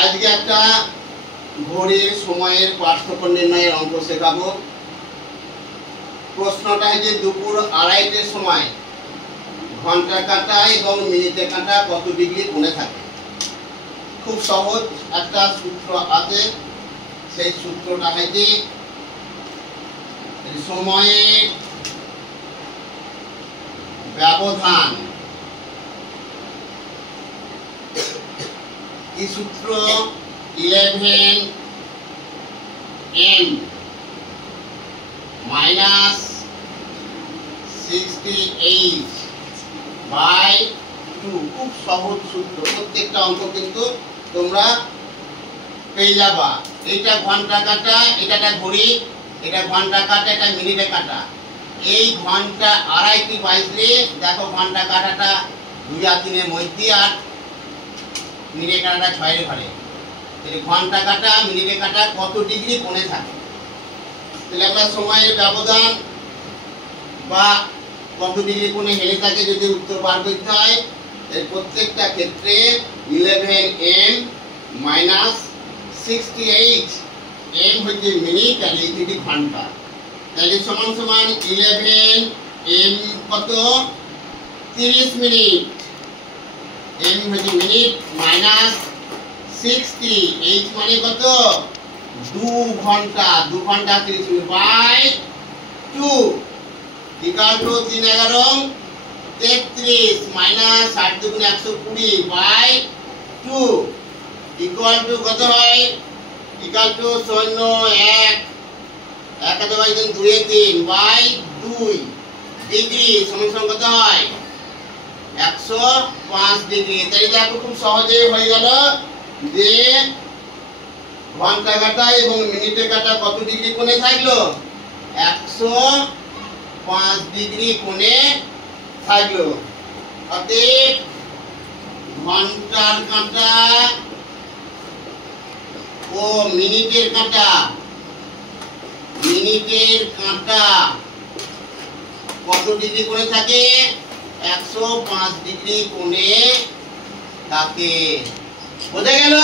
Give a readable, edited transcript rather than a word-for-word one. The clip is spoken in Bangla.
আজকে একটা ঘড়ির সময়ের পার্থক্য নির্ণয়ের অঙ্ক শেখাবো। প্রশ্নটা হচ্ছে দুপুর 2:30টার সময় ঘন্টা কাঁটা এবং মিনিটের কাঁটা কত ডিগ্রি কোণে থাকে। খুব সহজ একটা সূত্র আছে, সেই সূত্রটা হচ্ছে সময়ের ব্যবধান। এই সূত্র 11m minus 68/2। খুব সহজ সূত্র, প্রত্যেকটা অঙ্ক কিন্তু তোমরা পেয়ে যাবা। এইটা ঘন্টা কাঁটা, এটা একটা ঘড়ি, এটা ঘন্টা কাঁটা, এটা মিনিটে কাঁটা। এই ঘন্টা 2:30 বাজলে দেখো ঘন্টা কাঁটাটা 2 আর 3-এর মধ্যে, আর মিনিটে কাঁটাটা 6-এর ঘরে। তাহলে ঘন্টা কাঁটা মিনিটে কাঁটা কত ডিগ্রি কোণে থাকে। তাহলে আমরা সময়ের ব্যবধান বা কত ডিগ্রি কোণে হেলে থাকে যদি উত্তর বার করতে হয়, এর প্রত্যেকটা ক্ষেত্রে 11m minus 68, m হচ্ছে মিনিট আর এই হচ্ছে ঘন্টা। তাহলে সমান সমান 11m কত 30 মিনিট, m হচ্ছে মিনিট, মাইনাস 60, h মানে কত 2 ঘন্টা, 2 ঘন্টা 30 minute by 2 equal to 3 11 33 minus 60 দুগুণে 120 বাই 2 ইকুয়াল টু কত হয়, ইকুয়াল টু 0 1 1 কত হয় 2 এ 3 বাই 2 ডিগ্রি সমান সমান কত হয় 105 ডিগ্রি। তাহলে দেখো খুব সহজেই হয়ে গেল যে ঘন্টা কাঁটা এবং মিনিটে কাঁটা কত ডিগ্রি কোণে থাকলো, 105 ডিগ্রি কোণে থাকলো। অতএব ঘন্টার কাঁটা ও মিনিটের কাঁটা কত ডিগ্রি কোণে থাকে, 105 ডিগ্রি কোণে থাকে। বোঝা গেল?